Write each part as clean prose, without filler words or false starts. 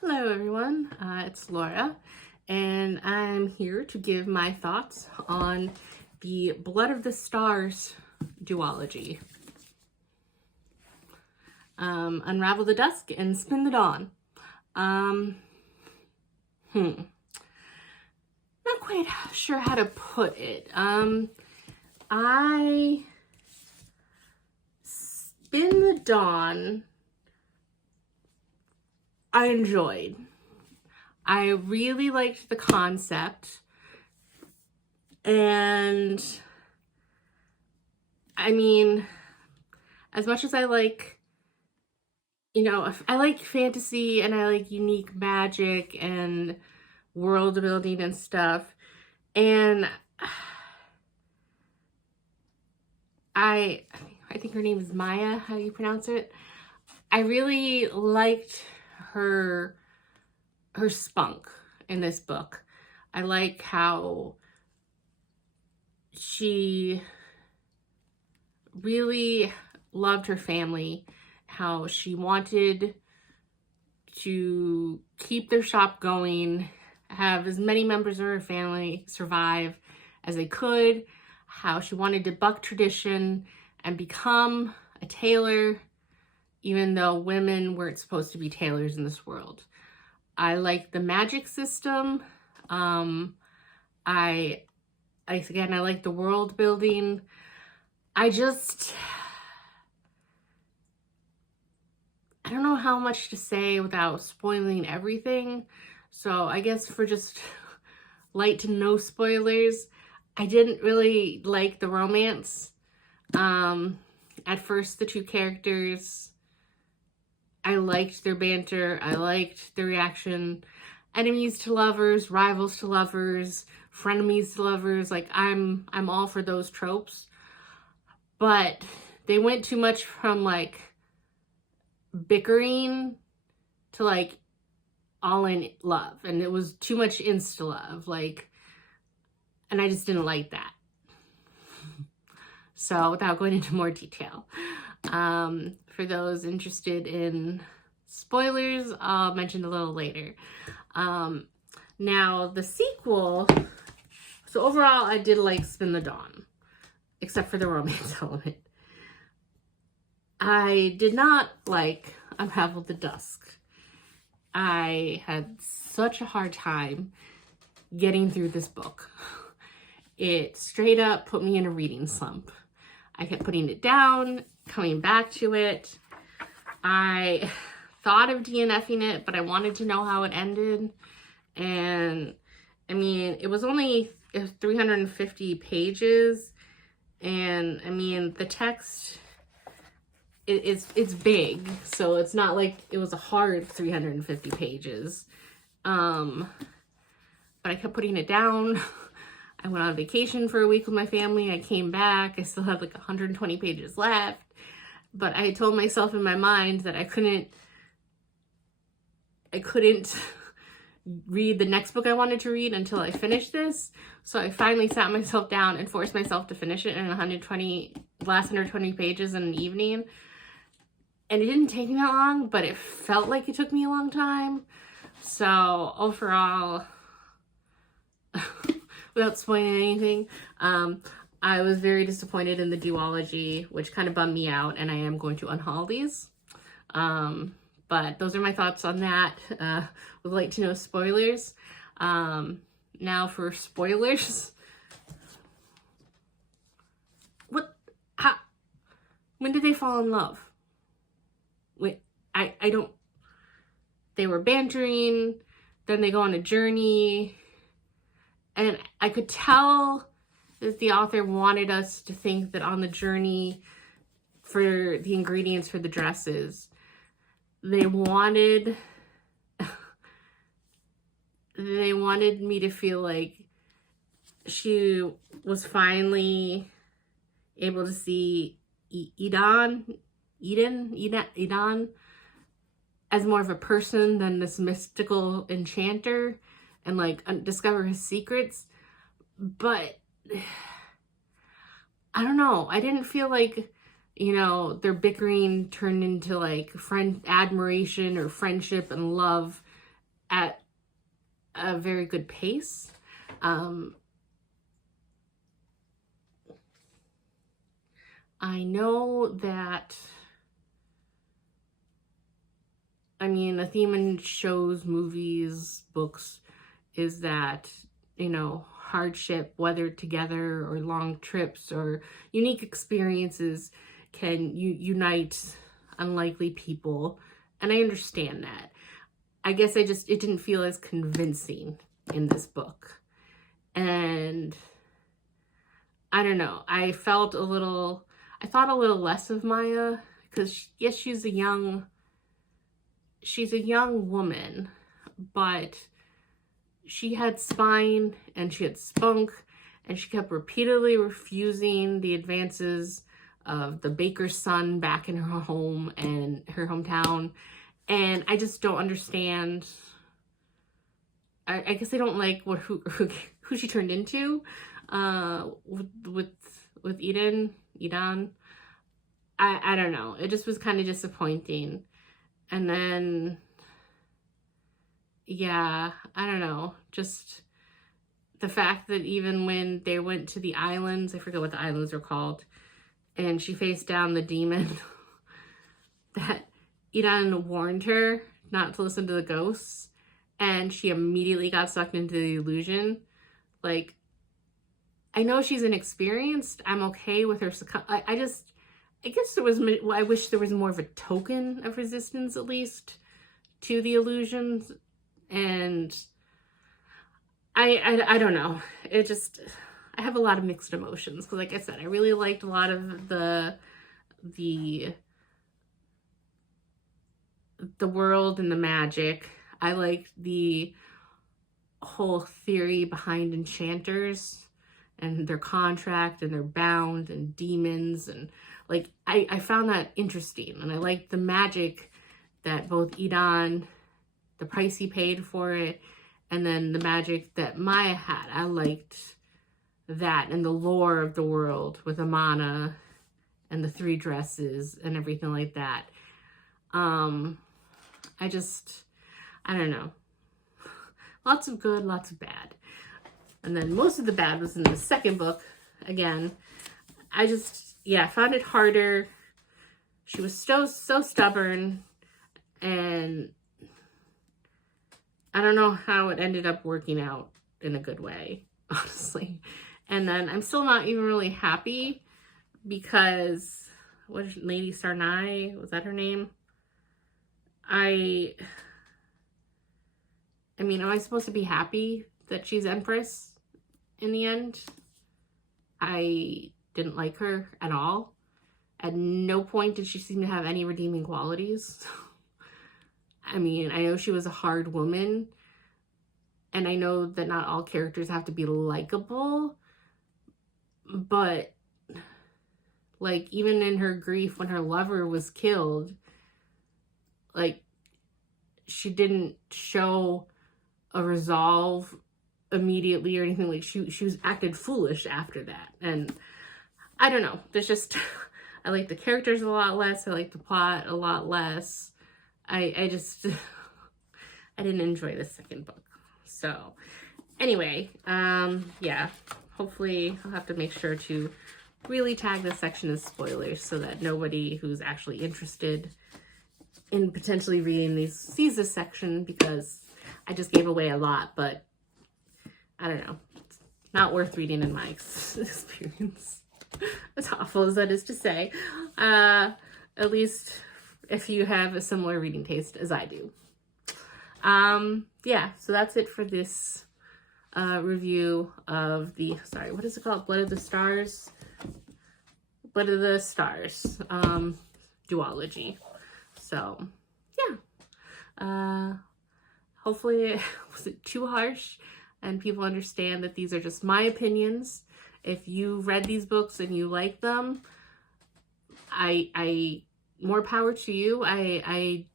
Hello everyone, it's Laura, and I'm here to give my thoughts on the Blood of the Stars duology. Unravel the Dusk and Spin the Dawn. Not quite sure how to put it. I Spin the Dawn I enjoyed. I really liked the concept, and I mean, as much as I like, I like fantasy and I like unique magic and world building and stuff, and I think her name is Maya, how you pronounce it. I really liked her spunk in this book. I like how she really loved her family, how she wanted to keep their shop going, have as many members of her family survive as they could, how she wanted to buck tradition and become a tailor, even though women weren't supposed to be tailors in this world. I like the magic system. I like the world building. I don't know how much to say without spoiling everything. So I guess for just light to no spoilers, I didn't really like the romance. At first, the two characters, I liked their banter. I liked the reaction. Enemies to lovers, rivals to lovers, frenemies to lovers. Like, I'm all for those tropes. But they went too much from, like, bickering to, like, all in love. And it was too much insta-love. Like, and I just didn't like that. So, without going into more detail. For those interested in spoilers, I'll mention a little later. Now, the sequel, so overall, I did like Spin the Dawn, except for the romance element. I did not like Unravel the Dusk. I had such a hard time getting through this book. It straight up put me in a reading slump. I kept putting it down, coming back to it. I thought of DNFing it, but I wanted to know how it ended. And I mean, it was only 350 pages. And I mean, the text, it's big. So it's not like it was a hard 350 pages. But I kept putting it down. I went on vacation for a week with my family. I came back. I still had like 120 pages left. But I told myself in my mind that I couldn't read the next book I wanted to read until I finished this. So I finally sat myself down and forced myself to finish it in last 120 pages in an evening. And it didn't take me that long, but it felt like it took me a long time. So overall, without spoiling anything, I was very disappointed in the duology, which kind of bummed me out, and I am going to unhaul these. But those are my thoughts on that. Would like to know spoilers. Now for spoilers. When did they fall in love? Wait, I don't, they were bantering, then they go on a journey, and I could tell that the author wanted us to think that on the journey for the ingredients for the dresses, they wanted me to feel like she was finally able to see Eden as more of a person than this mystical enchanter, and like discover his secrets. But I don't know. I didn't feel like, their bickering turned into like admiration or friendship and love at a very good pace. I know that, I mean, a theme in shows, movies, books is that, you know, hardship, whether together or long trips or unique experiences, can unite unlikely people. And I understand that. I guess it didn't feel as convincing in this book. And I don't know, I thought a little less of Maya, because yes, she's a young woman, but she had spine and she had spunk, and she kept repeatedly refusing the advances of the baker's son back in her home and her hometown. And I just don't understand. I guess I don't like who she turned into with Eden. I don't know. It just was kind of disappointing. And then, yeah, I don't know. Just the fact that even when they went to the islands, I forget what the islands are called, and she faced down the demon, that Eden warned her not to listen to the ghosts, and she immediately got sucked into the illusion. Like, I know she's inexperienced. I'm okay with her. I guess I wish there was more of a token of resistance, at least, to the illusions. And I don't know. I have a lot of mixed emotions. Because like I said, I really liked a lot of the world and the magic. I liked the whole theory behind enchanters and their contract, and they're bound, and demons, and like I found that interesting. And I liked the magic that both Eden, the price he paid for it, and then the magic that Maya had. I liked that, and the lore of the world with Amana and the 3 dresses and everything like that. I don't know. Lots of good, lots of bad. And then most of the bad was in the second book. Again, I found it harder. She was so stubborn, and I don't know how it ended up working out in a good way, honestly. And then I'm still not even really happy because, what is Lady Sarnai? Was that her name? I mean, am I supposed to be happy that she's Empress in the end? I didn't like her at all. At no point did she seem to have any redeeming qualities. I mean, I know she was a hard woman, and I know that not all characters have to be likable, but like, even in her grief when her lover was killed, like, she didn't show a resolve immediately or anything. Like, she was acted foolish after that. And I don't know, there's just I like the characters a lot less. I like the plot a lot less. I didn't enjoy the second book. So anyway, yeah, hopefully I'll have to make sure to really tag this section as spoilers so that nobody who's actually interested in potentially reading these sees this section, because I just gave away a lot, but I don't know. It's not worth reading in my experience. As awful as that is to say. At least if you have a similar reading taste as I do. Yeah, so that's it for this review of the, sorry, what is it called? Blood of the Stars? Blood of the Stars duology. So, yeah. Hopefully it wasn't too harsh and people understand that these are just my opinions. If you read these books and you like them, I more power to you. I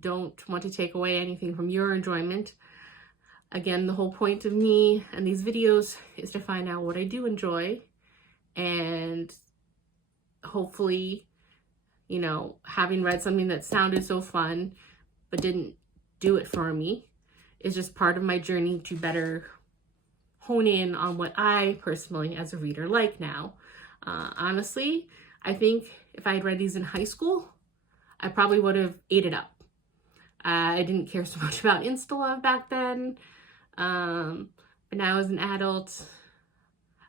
don't want to take away anything from your enjoyment. Again, the whole point of me and these videos is to find out what I do enjoy, and hopefully, you know, having read something that sounded so fun but didn't do it for me, is just part of my journey to better hone in on what I personally as a reader like now. Honestly, I think if I had read these in high school, I probably would have ate it up. I didn't care so much about insta-love back then. But now as an adult,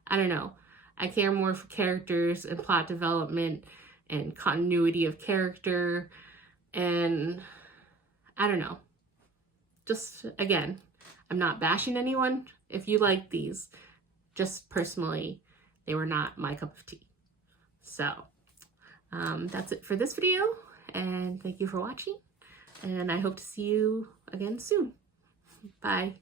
I don't know. I care more for characters and plot development and continuity of character. And I don't know. Just, again, I'm not bashing anyone. If you like these, just personally, they were not my cup of tea. So that's it for this video. And thank you for watching. And I hope to see you again soon. Bye.